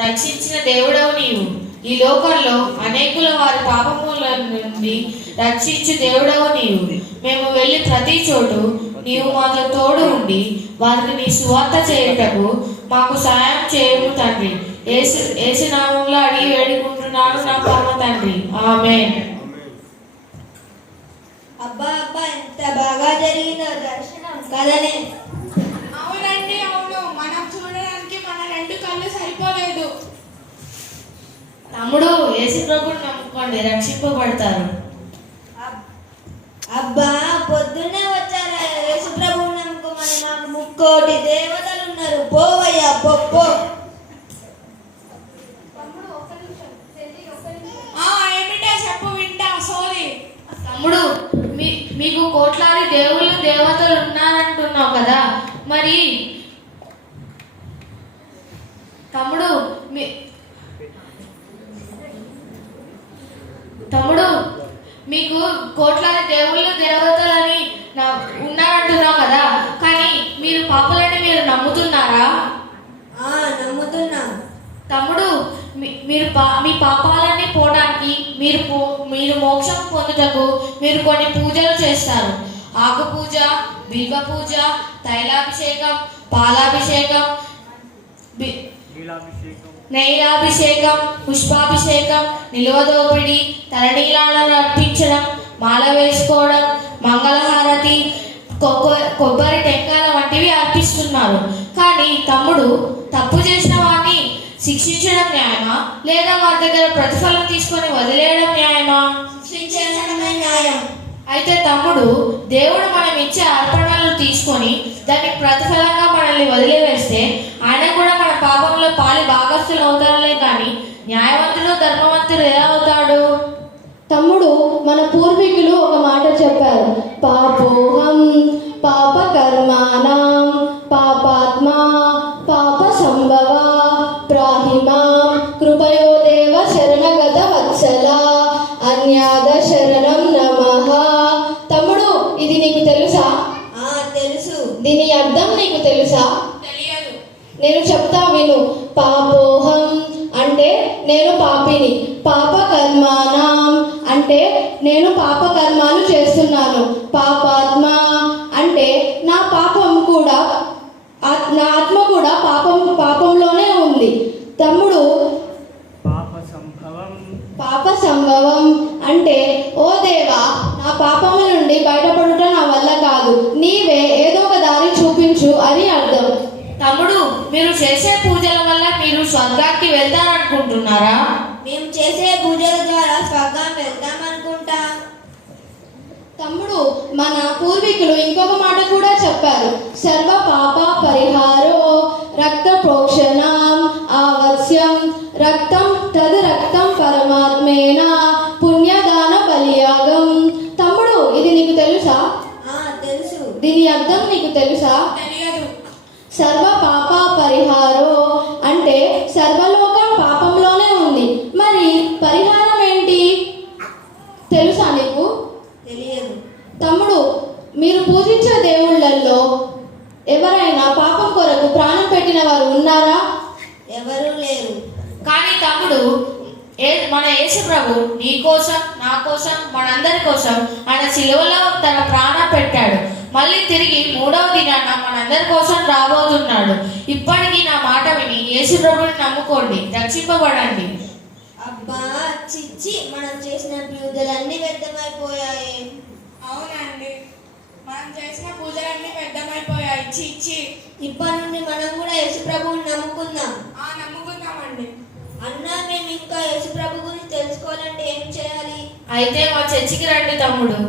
రక్షించిన దేవుడవు నీవు. ఈ లోకంలో అనేకుల వారి పాపముల నుండి రక్షించు దేవుడవు నీవు. మేము వెళ్ళి ప్రతి చోటు నీవు మాతో తోడు ఉండి వారికి నీ సువార్త చేయుటకు మాకు సాయం చేయము తండ్రి. యేసు నామములో అడిగి వేడుకుంటున్నాను నా పరమ తండ్రి. ఆమేన్. అబ్బా అబ్బా ఎంత బాగా జరిగిందో దర్శనం కదనే. అవునండి, అవును. మనం చూడడానికి మన రెండు కళ్ళు సరిపోలేదు. తమ్ముడు, యేసు ప్రభువుని నమ్ముకోండి, రక్షింపబడతారు. అబ్బా పొద్దున్నే వచ్చారా యేసు ప్రభువుని నమ్ముకోమని? నాకు ముక్కోటి దేవతలు ఉన్నారు. పోవయ్యా పో. ఏమిటా చెప్పు, వింటా సోది. తమ్ముడు, మీకు కోట్లాది దేవుళ్ళు దేవతలు ఉన్నారంటున్నావు కదా, మరి తమ్ముడు మీకు కోట్లాది దేవుళ్ళు దేవతలని ఉన్నారంటున్నావు కదా, కానీ మీరు పాపులని మీరు నమ్ముతున్నారా? నమ్ముతున్నా. తమ్ముడు, మీ పాపాలన్నీ పోవడానికి మీరు మోక్షం పొందుటకు మీరు కొన్ని పూజలు చేస్తారు. ఆకు పూజ, బిల్వ పూజ, తైలాభిషేకం, పాలాభిషేకం, నైలాభిషేకం, పుష్పాభిషేకం, నిలువదోపిడి, తలనీలాలను అర్పించడం, మాల వేసుకోవడం, మంగళహారతి, కొబ్బరి టెంకాయల వంటివి అర్పిస్తున్నారు. కానీ తమ్ముడు, తప్పు చేసిన వారిని శిక్షించడం న్యాయమా, లేదా వారి దగ్గర ప్రతిఫలం తీసుకొని వదిలేయడం న్యాయమా? శిక్షించడమే న్యాయం. అయితే తమ్ముడు, దేవుడు మనం ఇచ్చే అర్పణలు తీసుకొని దానికి ప్రతిఫలంగా మనల్ని వదిలివేస్తే ఆయన కూడా మన పాపంలో పాలి భాగస్థులు అవుతారులే, కానీ న్యాయవంతుడు ధర్మవంతుడు ఎలా అవుతాడు? తమ్ముడు, మన పూర్వీకులు ఒక మాట చెప్పారు, పాపోహం పాప కర్మాణం పాపాత్మా పాప సంభవ ప్రాహిమాం కృపయోదేవ శరణగత వత్సల అన్యాద శరణం నమః. తమ్ముడు, ఇది నీకు తెలుసా? తెలుసు. దీని అర్థం నీకు తెలుసా? తెలియదు. నేను చెప్తా విను. పాపోహం అంటే నేను పాపిని, పాప కర్మాణం అంటే నేను పాప కర్మాలు చేస్తున్నాను, పాపాత్మ అంటే నా పాపం కూడా నా ఆత్మ కూడా పాపంలోనే ఉంది. తమ్ముడు, పాప సంభవం అంటే ఓ దేవా, నా పాపముల నుండి బయటపడుట నా వల్ల కాదు, నీవే ఏదో ఒక దారి చూపించు అని అర్థం. తమ్ముడు, మీరు చేసే పూజల వల్ల మీరు స్వర్గానికి వెళ్తారనుకుంటున్నారా? మేము చేసే పూజల ద్వారా స్వర్గం వెళ్తామనుకుంటా. తమ్ముడు, మన పూర్వీకులు ఇంకొక మాట కూడా చెప్పారు, సర్వ పాప పరిహారో రక్త ప్రోక్షణం ఆవశ్యం రక్తం తద్ రక్తం పరమాత్మేన పుణ్యదాన బలియాగం. తమ్ముడు, ఇది నీకు తెలుసా? తెలుసు. దీని అర్థం నీకు తెలుసా? తెలియదు. సర్వ పాప పరిహారో అంటే సర్వలోకం పాపంలోనే ఉంది, మరి పరిహారం ఏంటి తెలుసా నీకు? తెలియదు. తమ్ముడు, మీరు పూజించే దేవుళ్ళల్లో ఎవరైనా పాపం కొరకు ప్రాణం పెట్టిన వారు ఉన్నారా? ఎవరు లేరు. కానీ తమ్ముడు, మన యేసు ప్రభు నీ కోసం, నా కోసం, మనందరి కోసం ఆయన శిలువలో తన ప్రాణం పెట్టాడు. మళ్ళీ తిరిగి 3వ దినాన మనందరి కోసం రాబోతున్నాడు. ఇప్పటికీ నా మాట విని యేసు ప్రభుని నమ్ముకోండి, రక్షింపబడండి. అబ్బా చిచ్చి, మనం చేసిన పూజలన్నీ వ్యర్థమైపోయాయి. అవునండి, మనం చేసిన పూజలన్నీ వ్యర్థమైపోయాయి. చిచ్చి. ఇప్పటి నుండి మనం కూడా యేసు ప్రభువుని నమ్ముకుందాం. నమ్ముకుందామండి. అన్నా, మేము ఇంకా యేసు ప్రభు గురించి తెలుసుకోవాలంటే ఏం చేయాలి? అయితే మా చర్చికి రండి తమ్ముడు.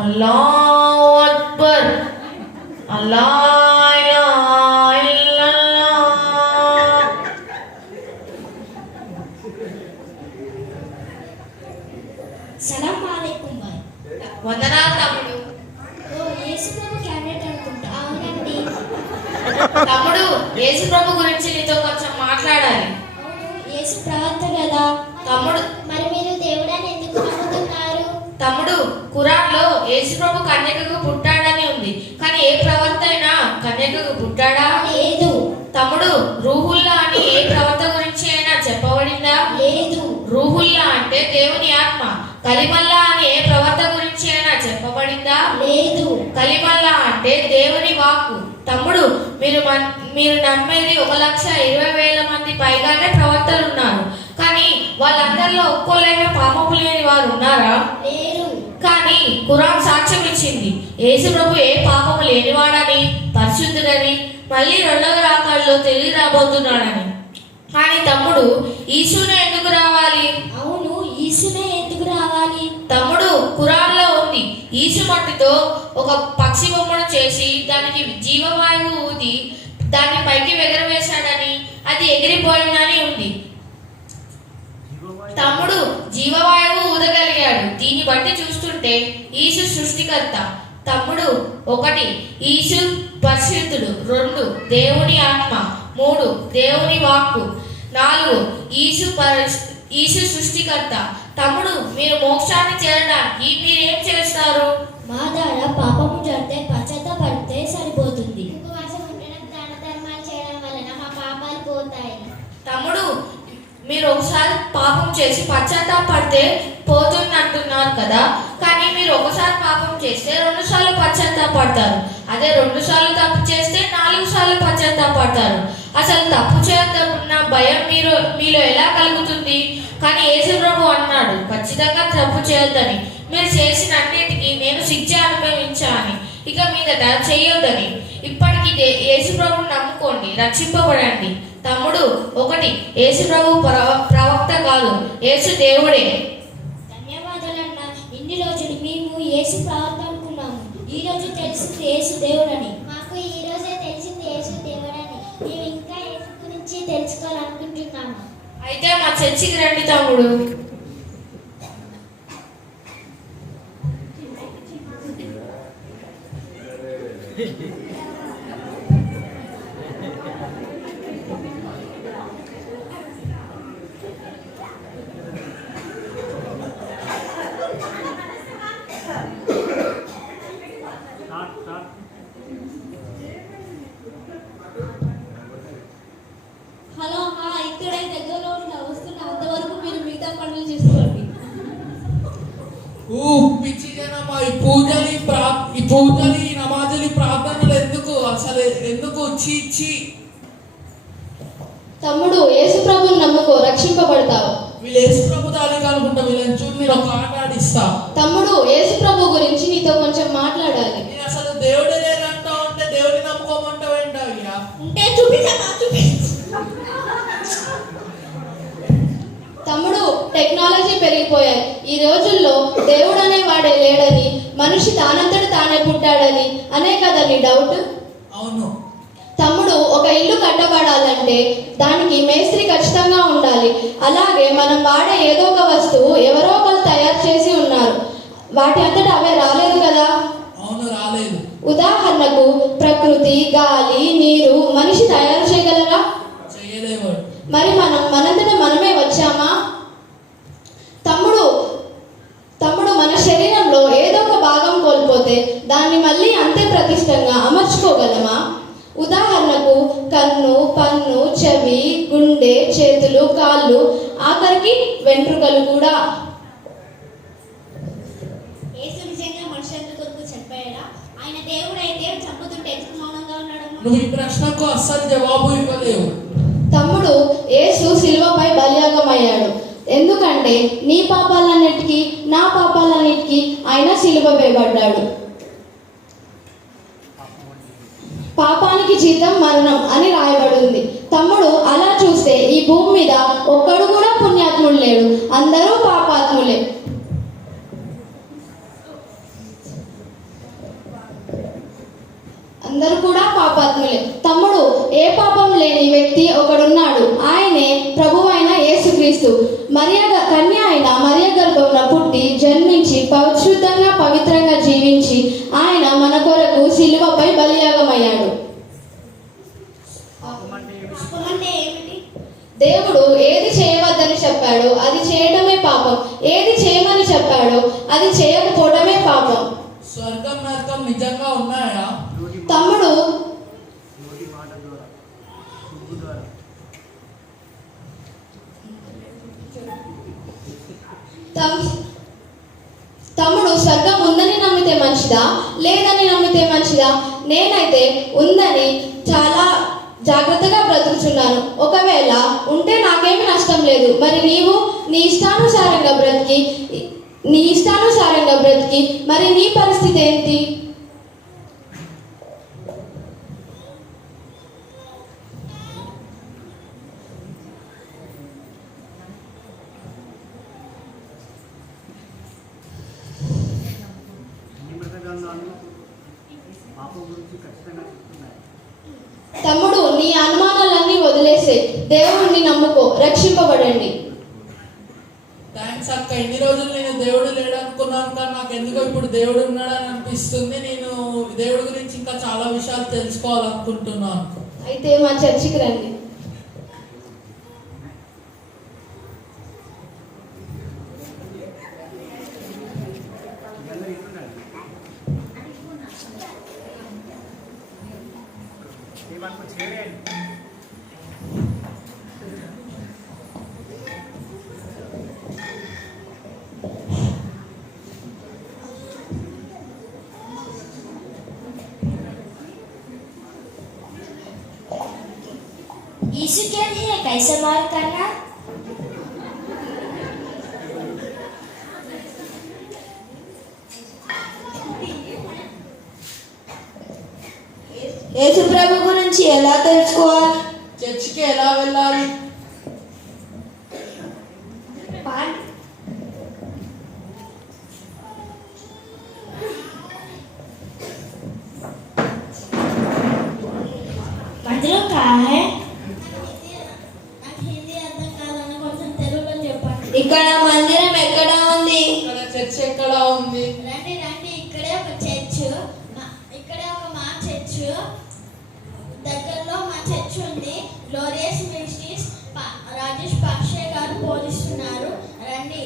అల్లాహు అక్బర్, అల్లాహ్ ఇలాహ ఇల్లల్లాహ్. సలాం అలైకుం బాయ్. వందనాలు తమ్ముడు. యేసు ప్రభు క్యాండిడేట్ అనుకుంటా. అవునండి. తమ్ముడు యేసు ప్రభు గురించి నీతో కొంచెం మాట్లాడాలి. అవును, యేసు ప్రవక్త కదా. తమ్ముడు మరి మీరు దేవుడని ఎందుకు నమ్ముతున్నారు? తమ్ముడు, ఖురాన్లో యేసు ప్రభు కన్యకకు పుట్టాడని ఉంది, కానీ ఏ ప్రవక్త అయినా కన్యకకు పుట్టాడా? లేదు. తమ్ముడు, రూహుల్లా అని ఏ ప్రవక్త గురించి అయినా చెప్పబడిందా? లేదు. రూహుల్లా అంటే దేవుని ఆత్మ. కలిమల్లా అని ఏ ప్రవక్త గురించి అయినా చెప్పబడిందా? లేదు. కలిమల్లా అంటే దేవుని వాక్కు. తమ్ముడు, మీరు నమ్మేది 1,20,000 మంది పైగానే ప్రవక్తలు ఉన్నారు, కానీ వాళ్ళందరిలో ఒక్కోలైనా పాపము లేని వారు ఉన్నారా? లేరు. కానీ ఖురాన్ సాక్ష్యం ఇచ్చింది యేసు ప్రభు ఏ పాపము లేనివాడని, పరిశుద్ధుడని, మళ్ళీ రెండవ రాకల్లో తిరిగి రాబోతున్నాడని. కానీ తమ్ముడు, ఈసునే ఎందుకు రావాలి? అవును, ఈసునే ఎందుకు రావాలి? తమ్ముడు, ఖురాన్లో ఉంది ఈసు మట్టితో ఒక పక్షి బొమ్మను చేసి దానికి జీవవాయువు ఊది దాన్ని పైకి ఎగరవేశాడని, అది ఎగిరిపోయిందని ఉంది. తమ్ముడు, జీవవాయువు ఊదగలిగాడు. దీన్ని బట్టి చూస్తుంటే ఈసు సృష్టికర్త. తమ్ముడు, 1 ఈసు పరిశుద్ధుడు, 2 దేవుని ఆత్మ, 3 దేవుని వాక్కు, 4 ఈసు సృష్టికర్త. తమ్ముడు, మీరు మోక్షాన్ని చేరడానికి మీరేం చేస్తారు? మా ద్వారా పాపము జరిగితే పశ్చాత్తాపడితే సరిపోతుంది. ఉపవాసం ఉండడం, దాన ధర్మాలు చేయడం వలన మా పాపాలు పోతాయి. తమ్ముడు, మీరు ఒకసారి పాపం చేసి పశ్చాత్తాపడితే పోతుంది అంటున్నారు కదా, కానీ మీరు ఒకసారి పాపం చేస్తే 2 సార్లు పశ్చాత్తాపడతారు. అదే 2 సార్లు తప్పు చేస్తే 4 సార్లు పశ్చాత్తాపడతారు. అసలు తప్పు చేద్దామన్న భయం మీలో ఎలా కలుగుతుంది? కానీ యేసు ప్రభు అన్నాడు ఖచ్చితంగా తప్పు చేయొద్దని. మీరు చేసిన అన్నిటికీ నేను శిక్ష అనుభవించాలని, ఇక మీదట చేయొద్దని. ఇప్పటికీ యేసు ప్రభుని నమ్ముకోండి, రక్షింపబడండి. తమ్ముడు, 1 యేసు ప్రభు ప్రవక్త కాదు, యేసు దేవుడే. ధన్యవాదాలన్న. ఇన్ని రోజులు మేము యేసు ప్రవక్త అనుకున్నాము. ఈ రోజు తెలిసింది యేసు దేవుడని. మాకు ఈ రోజే తెలిసింది యేసు దేవుడని. మేము ఇంకా యేసు గురించి తెలుసుకోవాలనుకుంటున్నాము. అయితే మా చర్చికి రండి తమ్ముడు. హలో, ఇక్కడే దగ్గరలో వస్తున్నా, అంతవరకు మీరు మిగతా పనులు చేసుకోండి. పిచ్చి జనమా, ఈ పూజలు ఈ నమాజులు ఈ ప్రార్థనలు ఎందుకు? అసలు ఎందుకు? చీ. తమ్ముడు, యేసు ప్రభుని నమ్ముకో, రక్షింపబడతావు. వీళ్ళు యేసు ప్రభు తాలూకా అనుకుంటా. వీళ్ళని చూడు, నేను ఒక ఆట ఆడిస్తా. తమ్ముడు, యేసు ప్రభు గురించి నీతో కొంచెం మాట్లాడాలి. నేను అసలు దేవుడే లేదంటా ఉంటే దేవుడిని నమ్ముకోమంటావు ఏంటయ్యా? ఉంటే చూపించనా? తమ్ముడు, టెక్నాలజీ పెరిగిపోయాయి. ఈ రోజుల్లో దేవుడు అనేవాడే లేడని, మనిషి తానంతట తానే పుట్టాడని అనే కదా నీ డౌట్? అవును. తమ్ముడు, ఒక ఇల్లు కట్టబడాలంటే దానికి మేస్త్రి ఖచ్చితంగా ఉండాలి. అలాగే మనం వాడే ఏదో ఒక వస్తువు ఎవరో ఒకరు తయారు చేసి ఉన్నారు. వాటి అంతటా అవే రాలేదు కదా. అవును, రాలేదు. ఉదాహరణకు ప్రకృతి, గాలి, నీరు మనిషి తయారు చేయగలరా? చేయలేవు. మరి మనంతట మనమే వచ్చామా? తమ్ముడు, మన శరీరంలో ఏదో ఒక భాగం కోల్పోతే దాన్ని మళ్ళీ అంతే ప్రతిష్టంగా అమర్చుకోగలమా? ఉదాహరణకు కన్ను, పన్ను, చెవి, గుండె, చేతులు, కాళ్ళు, ఆఖరికి వెంట్రుకలు కూడా. యేసు నిజంగా మనుషుల కొరకు చనిపోయాడా? ఆయన దేవుడైతే చంపుతుంటే ఎందుకు మౌనంగా ఉన్నాడు? నువ్వు ఈ ప్రశ్నకు అస్సలు జవాబు ఇవ్వలేవు. తమ్ముడు, యేసు శిలువపై బలియాగం అయ్యాడు. ఎందుకంటే నీ పాపాలన్నిటికీ నా పాపాలన్నిటికీ ఆయన శిలువ వేయబడ్డాడు. పాపానికి జీతం మరణం అని రాయబడింది. తమ్ముడు, అలా చూస్తే ఈ భూమి మీద ఒక్కడు కూడా పుణ్యాత్ముడు లేడు, అందరూ పాపాత్ములే. అందరూ కూడా పాపాత్ములే. తమ్ముడు, ఏ పాపం లేని వ్యక్తి ఒకడున్నాడు. ఆయనే ప్రభువైన యేసుక్రీస్తు. కన్య అయిన మరియ గర్భంలో పుట్టి జన్మించి పరిశుద్ధంగా పవిత్రంగా జీవించి ఆయన మన కొరకు శిలువపై బలియాగమయ్యాడు. పాపం అంటే ఏమిటి? దేవుడు ఏది చేయవద్దని చెప్పాడో అది చేయడమే పాపం, ఏది చేయమని చెప్పాడో అది చేయకపోవడమే పాపం. స్వర్గం నరకం నిజంగా ఉన్నాయా? తమ్ముడు తమ్ముడు స్వర్గం ఉందని నమ్మితే మంచిదా లేదని నమ్మితే మంచిదా? నేనైతే ఉందని చాలా జాగ్రత్తగా బ్రతుకుచున్నాను. ఒకవేళ ఉంటే నాకేమి నష్టం లేదు. మరి నీవు నీ ఇష్టానుసారంగా బ్రతికి మరి నీ పరిస్థితి ఏంటి? తమ్ముడు నీ అనుమానాలన్నీ వదిలేసే దేవుణ్ణి నమ్ముకో, రక్షింపబడండి. థ్యాంక్స్ అక్క. ఇన్ని రోజులు నేను దేవుడు లేడు అనుకున్నాను, కానీ నాకు ఎందుకో ఇప్పుడు దేవుడు ఉన్నాడని అనిపిస్తుంది. నేను దేవుడి గురించి ఇంకా చాలా విషయాలు తెలుసుకోవాలనుకుంటున్నాను. అయితే మా చర్చికి రండి. यीशु क्या है कैसे मार करना? యేసు ప్రభు గురించి ఎలా తెలుసుకోవాలి? చర్చికి ఎలా వెళ్ళాలి? मंदिर कहाँ है? నాకు హిందీ అర్థం కాదని కొంచెం తెలుగులో చెప్పండి. ఇక్కడ మందిరం ఎక్కడ ఉంది? ఇక్కడ చర్చ్ ఎక్కడ ఉంది? రండి రండి, ఇక్కడే ఒక చర్చ్, ఇక్కడే ఒక మా చర్చ్ దగ్గరలో మా చర్చ్ ఉంది. గ్లోరియస్ మినిస్ట్రీస్ రాజేష్ పాక్షే గారు బోధిస్తున్నారు. రండి.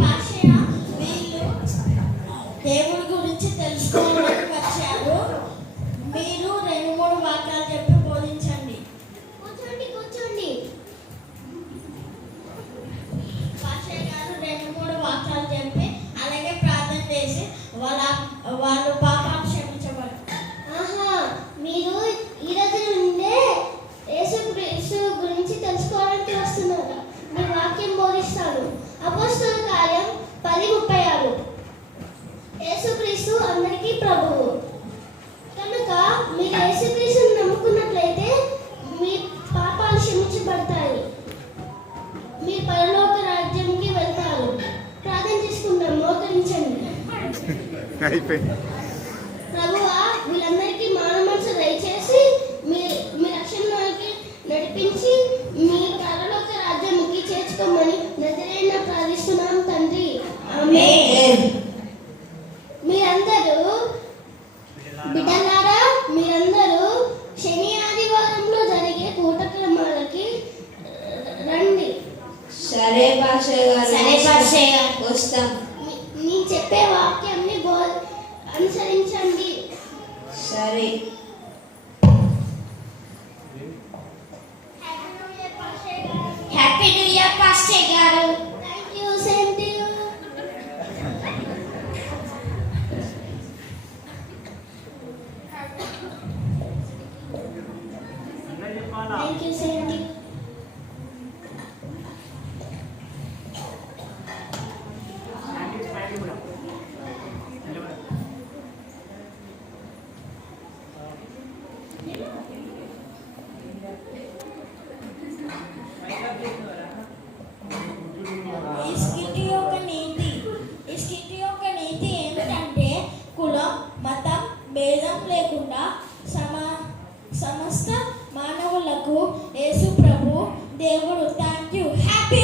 పాక్షే వీళ్ళు దేవుడి గురించి తెలుసుకోవడానికి వచ్చారు. మీరు 2-3 వాక్యాలు చెప్పి బోధించండి. కూర్చోండి. పాక్షే గారు 2-3 వాక్యాలు చెప్పి అలాగే ప్రార్థన చేసి వాళ్ళు పాపాలు క్షమించబడు. మీరు ఈ రోజు నుండే యేసుక్రీస్తు గురించి తెలుసుకోవడానికి వస్తున్నారు. మీ వాక్యం బోధిస్తాను. అపోస్తలుల కార్యం 10:36. యేసుక్రీస్తు అందరికీ ప్రభువు. కనుక మీరు యేసుక్రీస్తుని నమ్ముకున్నట్లయితే మీ పాపాలు క్షమించబడతాయి, మీ పరలోక రాజ్యంకి వెళ్తారు. ప్రార్థన చేసుకుందాం. మోకరించండి. ప్రభువా, వీళ్ళందరికీ మానవ మనసు దయచేసి మీ రక్షణలోకి నడిపించి మీ పరలోక రాజ్యానికి చేర్చుకోమని నజరేయుడిని ప్రార్థిస్తున్నాం తండ్రి. ఆమేన్. బిడ్డలారా, మీరందరూ శని ఆదివారంలో జరిగే కూటక్రమాలకి రండి. సరే పాషే గారు వస్తాం. నేను చెప్పే వాక్యాన్ని అనుసరించండి. సరే. హ్యాపీ న్యూ ఇయర్ పాస్టే గారు. Thank you. Same to you. Thank you. Same to you. ఈ స్కిట్ యొక్క నీతి ఏమిటంటే కులం మతం భేదం లేకుండా సమస్త మానవుల యేసు ప్రభు దేవుడు థ్యాంక్ యూ హ్యాపీ